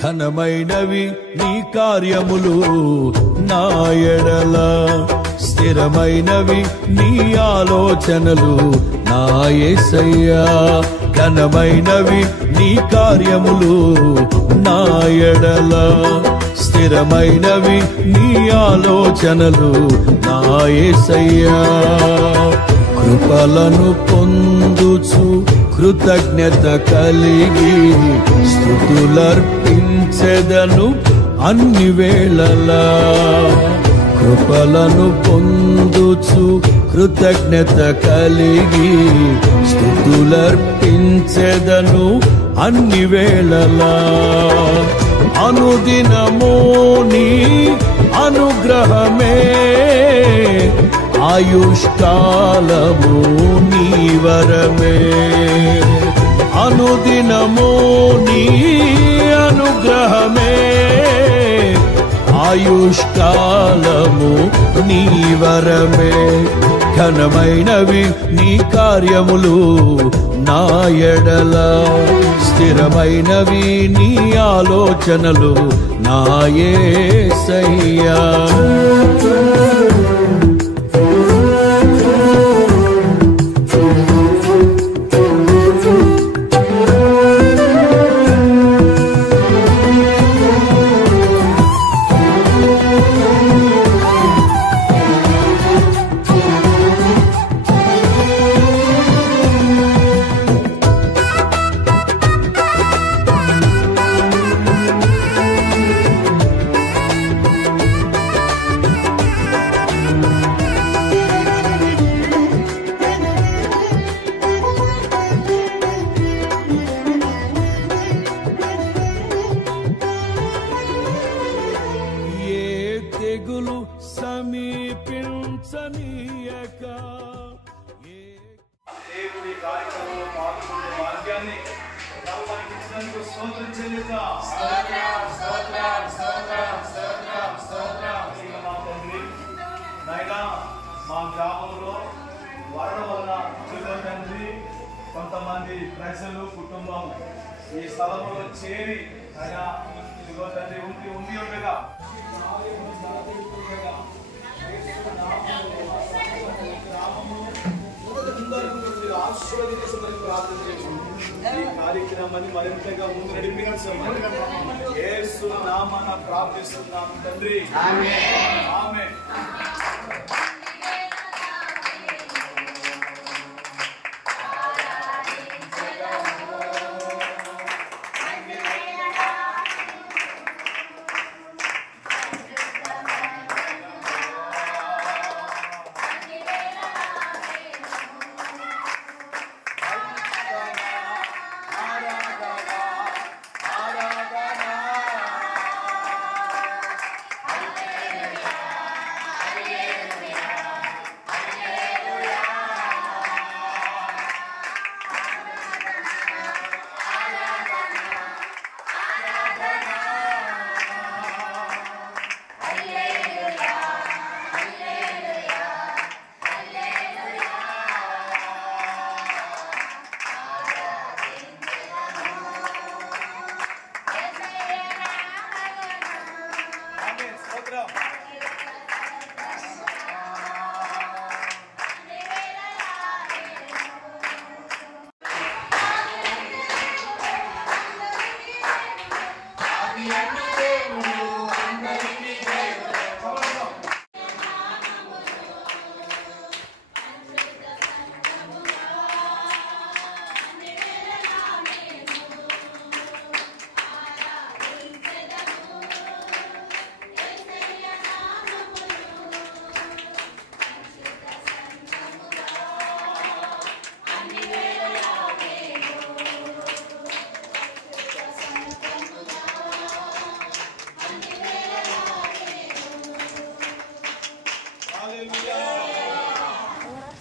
ఘనమైనవి నీ కార్యములు నా ఎడల, స్థిరమైనవి నీ ఆలోచనలు నా యేసయ్యా. ఘనమైనవి నీ కార్యములు నా ఎడల, స్థిరమైనవి నీ ఆలోచనలు నా యేసయ్యా. కృపలను పొందుచు కృతజ్ఞత కలిగి స్తుతులర్పించెదను అన్ని వేళలా. కృపలను పొందుచు కృతజ్ఞత కలిగి స్తుతులర్పించెదను అన్ని వేళలా. అనుదినము నీ అనుగ్రహమే, ఆయుష్కాలము నీ వరమే. అనుదినము నీ అనుగ్రహమే, ఆయుష్కాలము నీ వరమే. ఘనమైనవి నీ కార్యములు నా ఎడల, స్థిరమైనవి నీ ఆలోచనలు నా యేసయ్యా. తెగులు సమీపించనీయక దేవుని కార్యక్రమంలో పాల్గొనే భాగ్యాన్ని మనకి ఇచ్చినందుకు స్తోత్రం చెల్లిద్దాం. మా తండ్రి నాయనా, మా గ్రామంలో వరద వలన తండ్రి కొంతమంది ప్రజలు కుటుంబం ఈ స్థలంలో చేరి ఆయన ఇదిగో తండ్రి ఉండి ఉండగా ఈ కార్యక్రమాన్ని మరింతగా ముందు నడిపించమని యేసు నామమున ప్రార్థిస్తున్నాం తండ్రి. ఆమేన్. ఆమేన్.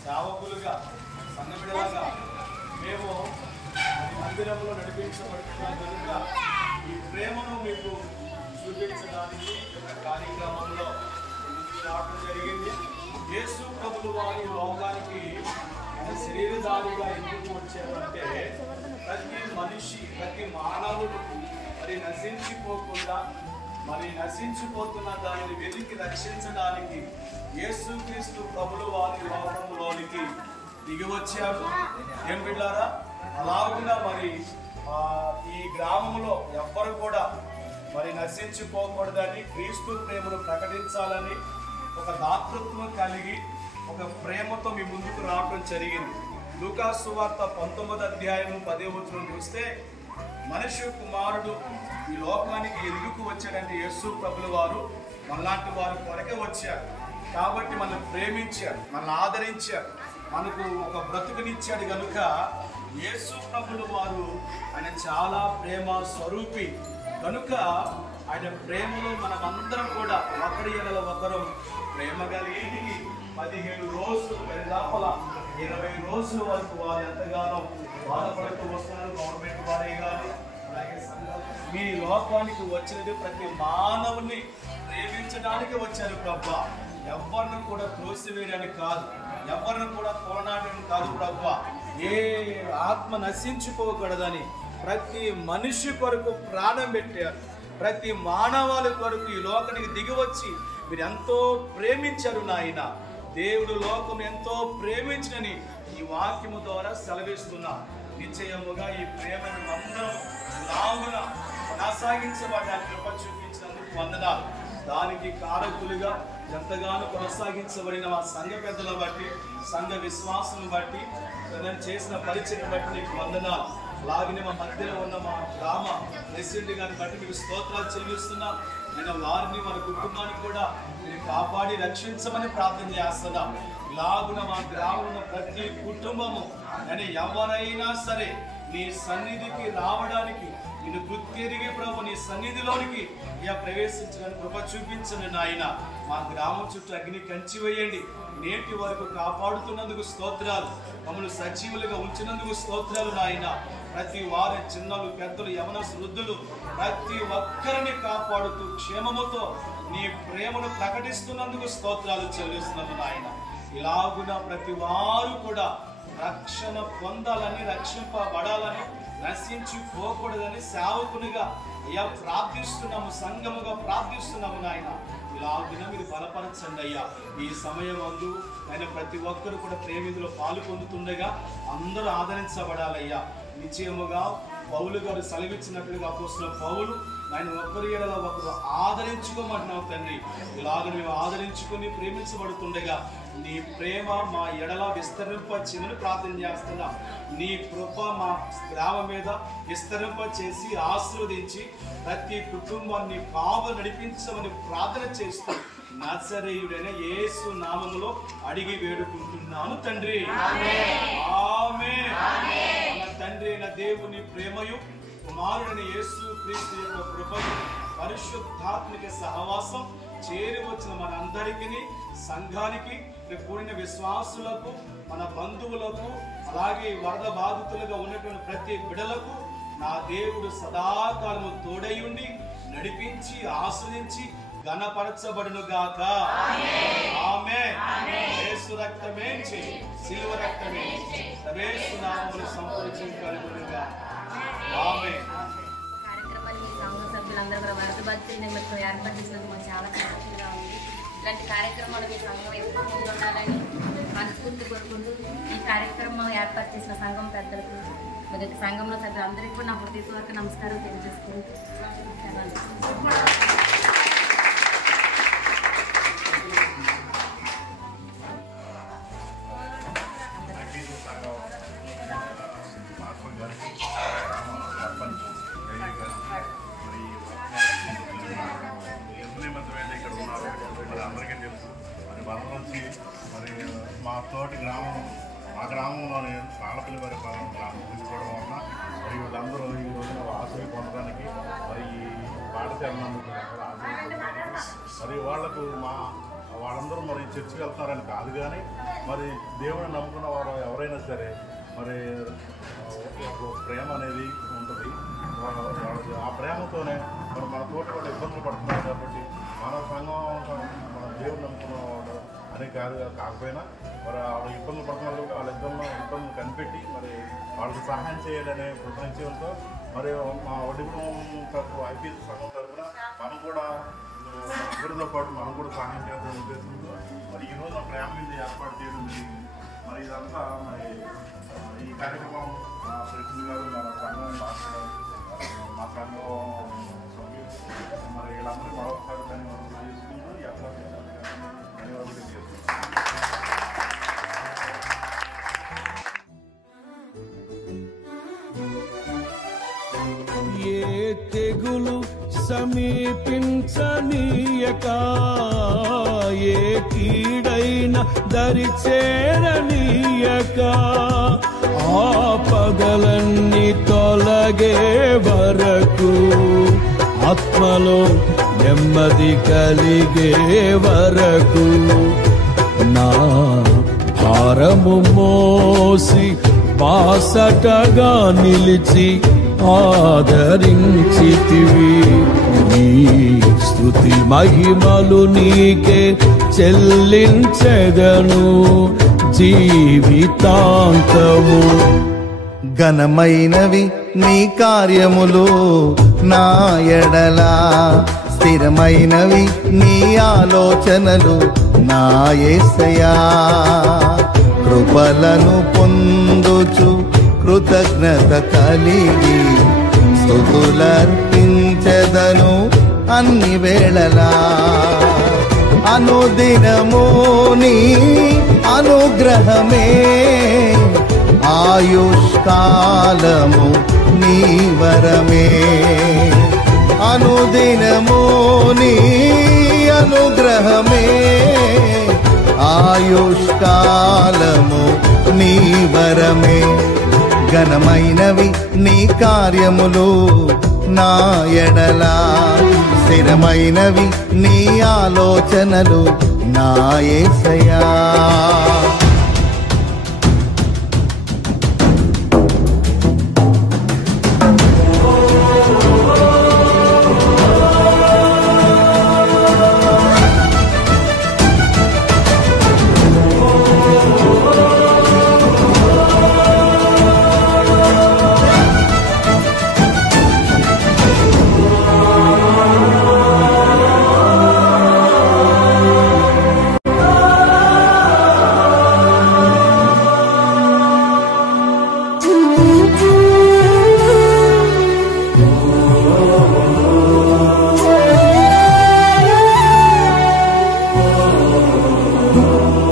సేవకులుగా సంఘబిడ్డలుగా మేము మందిరంలో నడిపించబడుతున్న కనుక ఈ ప్రేమను మీకు చూపించడానికి కార్యక్రమంలో రావడం జరిగింది. యేసు ప్రభువు వారి లోకానికి శరీరధారిగా ఎందుకు వచ్చారంటే ప్రతి మనిషి, ప్రతి మానవుడు మరి నశించిపోకుండా మరి నశించిపోతున్న దానిని వెలికి రక్షించడానికి యేసుక్రీస్తు ప్రభులు వారి లోకంలోనికి దిగి వచ్చారు. ఏం బిడ్డారా, అలాగునా మరి ఈ గ్రామంలో ఎవ్వరు కూడా మరి నశించిపోకూడదని, క్రీస్తు ప్రేమను ప్రకటించాలని ఒక దాతృత్వం కలిగి ఒక ప్రేమతో మీ ముందుకు రావడం జరిగింది. లూకాసు సువార్త 19వ అధ్యాయం 10వ వచనం చూస్తే, మనుష్య కుమారుడు ఈ లోకానికి ఎందుకు వచ్చాడంటే యేసు ప్రభుల వారు మనలాంటి వారి కొరకే వచ్చారు. కాబట్టి మనల్ని ప్రేమించాడు, మనల్ని ఆదరించాడు, మనకు ఒక బ్రతుకునిచ్చాడు. కనుక యేసు ప్రభుల వారు ఆయన చాలా ప్రేమ స్వరూపి. కనుక ఆయన ప్రేమలో మనమందరం కూడా ఒకరి ఎడల ఒకరు ప్రేమ కలిగి 15 రోజులు లోపల 20 రోజుల వరకు వారు ఎంతగానో బాధపడుతూ వస్తున్నారు. గవర్నమెంట్ వారే కానీ అలాగే మీ లోకానికి వచ్చినది ప్రతి మానవుని ప్రేమించడానికి వచ్చారు ప్రభువా. ఎవరిని కూడా త్రోసివేయడానికి కాదు, ఎవరిని కూడా తోలనాడడానికి కాదు ప్రభువా. ఏ ఆత్మ నశించుకోకూడదని ప్రతి మనిషి కొరకు ప్రాణం పెట్టారు. ప్రతి మానవాళి కొరకు ఈ లోకానికి దిగి వచ్చి మీరు ఎంతో ప్రేమించారు నాయన. దేవుడు లోకం ఎంతో ప్రేమించినని ఈ వాక్యము ద్వారా సెలవిస్తున్నా. నిశ్చయముగా ఈ ప్రేమను అందరం లాగున కొనసాగించబడ్డానికి కృప చూపించినందుకు వందనాలు. దానికి కారకులుగా ఎంతగానో కొనసాగించబడిన మా సంఘ పెద్దలను బట్టి, సంఘ విశ్వాసం బట్టి, చేసిన పరిచయం బట్టి నీకు వందనాలు. అలాగనే మా మధ్యలో ఉన్న మా గ్రామ ప్రెసిడెంట్ గారిని బట్టి మీకు స్తోత్రాలు చెల్లిస్తున్నాం. నేను వారిని మన కుటుంబానికి కూడా మీరు కాపాడి రక్షించమని ప్రార్థన చేస్తున్నాం. ఇలాగున మా గ్రామంలో ప్రతి కుటుంబము నేను ఎవరైనా సరే నీ సన్నిధికి రావడానికి, నేను గుర్తెరిగి ప్రభు నీ సన్నిధిలోనికి ఇక ప్రవేశించడానికి కృప చూపించండి నాయన. మా గ్రామం చుట్టూ అగ్ని కంచి వేయండి. నేటి వరకు కాపాడుతున్నందుకు స్తోత్రాలు, మమ్మల్ని సజీవులుగా ఉంచినందుకు స్తోత్రాలు నాయన. ప్రతి వారి చిన్నలు, పెద్దలు, యవన వృద్ధులు ప్రతి ఒక్కరిని కాపాడుతూ క్షేమముతో నీ ప్రేమను ప్రకటిస్తున్నందుకు స్తోత్రాలు చెల్లిస్తున్నాము నాయన. ఇలాగున ప్రతి వారు కూడా రక్షణ పొందాలని, రక్షింపబడాలని, నశించిపోకూడదని సేవకునిగా అయ్యా ప్రార్థిస్తున్నాము, సంఘముగా ప్రార్థిస్తున్నాము నాయన. ఇలాగున మీరు బలపరచండి అయ్యా. ఈ సమయం అందు ఆయన ప్రతి ఒక్కరు కూడా ప్రేమిలో పాలు పొందుతుండగా అందరూ ఆదరించబడాలయ్యా. నిశ్చయముగా పౌలు గారు సెలవిచ్చినట్లుగా అపోస్తలుడైన పౌలు ఆయన ఒకరి ఎడల ఒకరు ఆదరించుకోమంటున్నావు తండ్రి. ఇలాగ మేము ఆదరించుకొని ప్రేమించబడుతుండగా నీ ప్రేమ మా ఎడల విస్తరింపచేయమని ప్రార్థన చేస్తున్నా. నీ కృప మా గ్రామం మీద విస్తరింప చేసి ఆశీర్వదించి ప్రతి కుటుంబాన్ని కావు నడిపించమని ప్రార్థన చేస్తూ నజరేయుడైన యేసు నామములో అడిగి వేడుకుంటున్నాను తండ్రి. ఆమేన్. మన తండ్రి అయిన దేవుని ప్రేమయు, కుమారుడైన యేసు క్రీస్తు యొక్క కృపయు, పరిశుద్ధాత్మిక సహవాసం చేరి వచ్చిన మనందరికీ, సంఘానికి, కూడిన విశ్వాసులకు, మన బంధువులకు, అలాగే వరద బాధితులుగా ఉన్నటువంటి ప్రతి బిడలకు నా దేవుడు సదాకాలము తోడయుండి నడిపించి ఆశ్రయించి ఘనపరచబడును గాక. ఆమేన్. యేసు రక్తమే సిలువ రక్తమే యేసు నామములో సంపూర్ణంగా. ఆమేన్. కార్యక్రమాన్ని మీ సంఘ సభ్యులందరూ కూడా వరద బాధితుల నిమిత్తం ఏర్పాటు చేసినందుకు మాకు చాలా సంతోషంగా ఉంది. ఇలాంటి కార్యక్రమాలు మీ సంఘం ఎప్పుడు ముందుండాలని మనస్ఫూర్తి కోరుకుంటూ ఈ కార్యక్రమం ఏర్పాటు చేసిన సంఘం పెద్దలకు, మొదటి సంఘంలో సభ్యులందరికీ కూడా నా హృదయపూర్వక నమస్కారం తెలియజేసుకుంటూ మరి మా తోటి గ్రామం, మా గ్రామంలోనే పాలపల్లి వారి గ్రామం తీసుకోవడం వలన మరి వీళ్ళందరూ ఈ రోజున ఆశలు పొందడానికి, మరి ఈ పాఠశాలనందుకు మరి వాళ్లకు వాళ్ళందరూ మరి చర్చికి వెళ్తున్నారని కాదు, కానీ మరి దేవుని నమ్ముకున్న వారు ఎవరైనా సరే మరి ప్రేమ అనేది ఉంటుంది. ఆ ప్రేమతోనే మరి మన తోటి వాళ్ళు ఇబ్బందులు పడుతున్నారు. కాబట్టి మన సంఘం మన దేవుని నమ్ముకున్న వాళ్ళు అనే కాకపోయినా మరి వాళ్ళు ఇబ్బందులు పడుతున్నారు. వాళ్ళ ఇబ్బందులు కనిపెట్టి మరి వాళ్ళకి సహాయం చేయాలనే కృతజ్ఞతతో మరి మా వడిగుణం తరపు ఐపీఎస్ సంఘం తరఫున మనం కూడా అందరితో పాటు మనం కూడా సహాయం చేద్దాం ఉద్దేశంతో మరి ఈరోజు ఒక ర్యాంప్ మీద ఏర్పాటు చేయడం జరిగింది. మరి ఇదంతా మరి ఈ కార్యక్రమం మా ప్రెసిడెంట్ గారు మన సంఘం మా సంఘం సభ్యులు మరి వీళ్ళందరూ మరొకసారి ధన్యవాదాలు చేసుకుంటూ ఈ అవకాశం ధన్యవాదాలు తెలియజేస్తున్నాం. ఏ తెగులు సమీపించనీయక ఏ కీడైన దరిచేరనీయక ఆపదలన్నీ తొలగే వరకు ఆత్మలో నెమ్మది కలిగే వరకు నా భారము మోసి బాసటగా నిలిచి ఆదరించితివి. నీ స్తుతి మహిమలు నీకే చెల్లించెదను జీవితాంతము. ఘనమైనవి నీ కార్యములు నా ఎడలా, స్థిరమైనవి నీ ఆలోచనలు నా యేసయ్యా. కృపలను పొందుచు కృతజ్ఞత కలిగి స్తుతులర్పించెదను అన్ని వేళలా. అనుదినము నీ అనుగ్రహమే ఆయుష్కాలము నీ వరమే. అనుదినము నీ అనుగ్రహమే ఆయుష్కాలము నీ వరమే. ఘనమైనవి నీ కార్యములు నా ఎడలా, స్థిరమైనవి నీ ఆలోచనలు నా యేసయ్యా.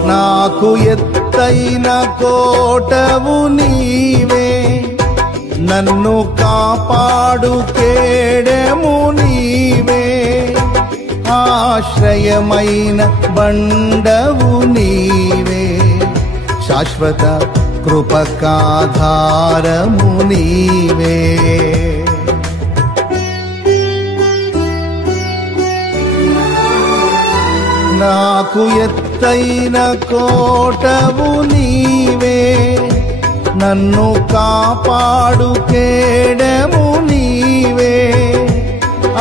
నాకు ఎత్తైన కోటవు నీవే, నన్ను కాపాడు కేడెము నీవే. ఆశ్రయమైన బండవు నీవే, శాశ్వత కృపకాధారము నీవే. నాకు ఎత్తైన కోటవు నీవే, నన్ను కాపాడు కేడెము నీవే.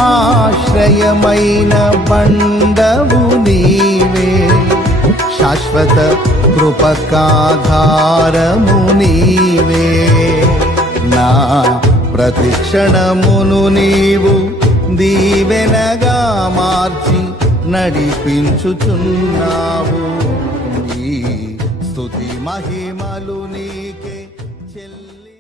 ఆశ్రయమైన బండవు నీవే, శాశ్వత కృపకాధారము నీవే. నా ప్రతిక్షణమును నీవు దీవెనగా మార్చి నడిపించుచున్నావు. నీ స్తుతి మహిమలు నీకే చెల్లి.